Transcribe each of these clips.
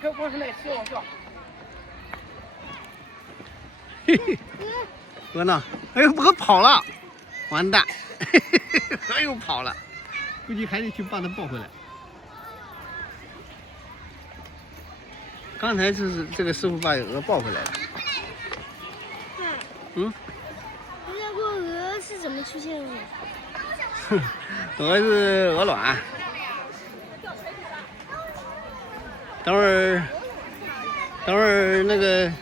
可光是来吃我笑。嘿嘿，鹅呢？哎呦，鹅跑了，完蛋！嘿嘿嘿，鹅又跑了，估计还得去把它抱回来。刚才就是这个师傅把鹅抱回来了。嗯。没想过鹅是怎么出现的？鹅是鹅卵。等会儿那个，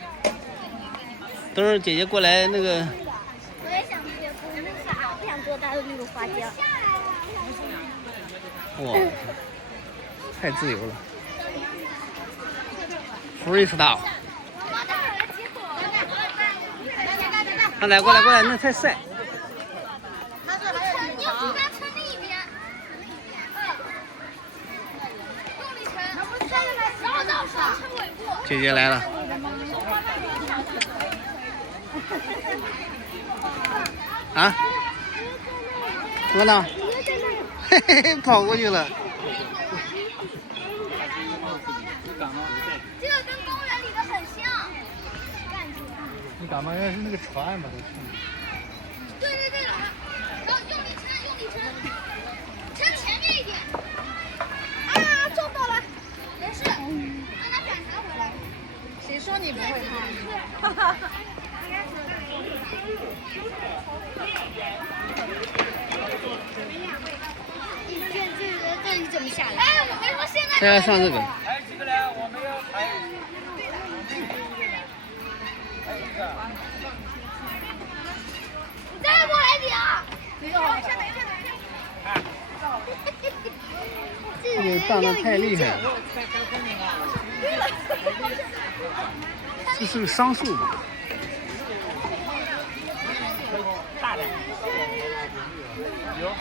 等会儿姐姐过来那个。我也想学那个啥，不想做大的那种花椒。哇，太自由了 ，freestyle。快来过来过来，那太晒。姐姐来了。啊？鹅呢？嘿嘿嘿，跑过去了。这个跟公园里的很像。你干嘛？原来是那个船嘛，都是。对，然后用力撑，撑前面一点。啊，撞到了，没事，让它反弹回来。谁说你不会拍？这里怎么下来？哎，我没说现在。现在上这个。还有几个人？我们要还有。还有一个。你再过来点啊！这个荡得太厉害了。这是个桑树吧？大的。有。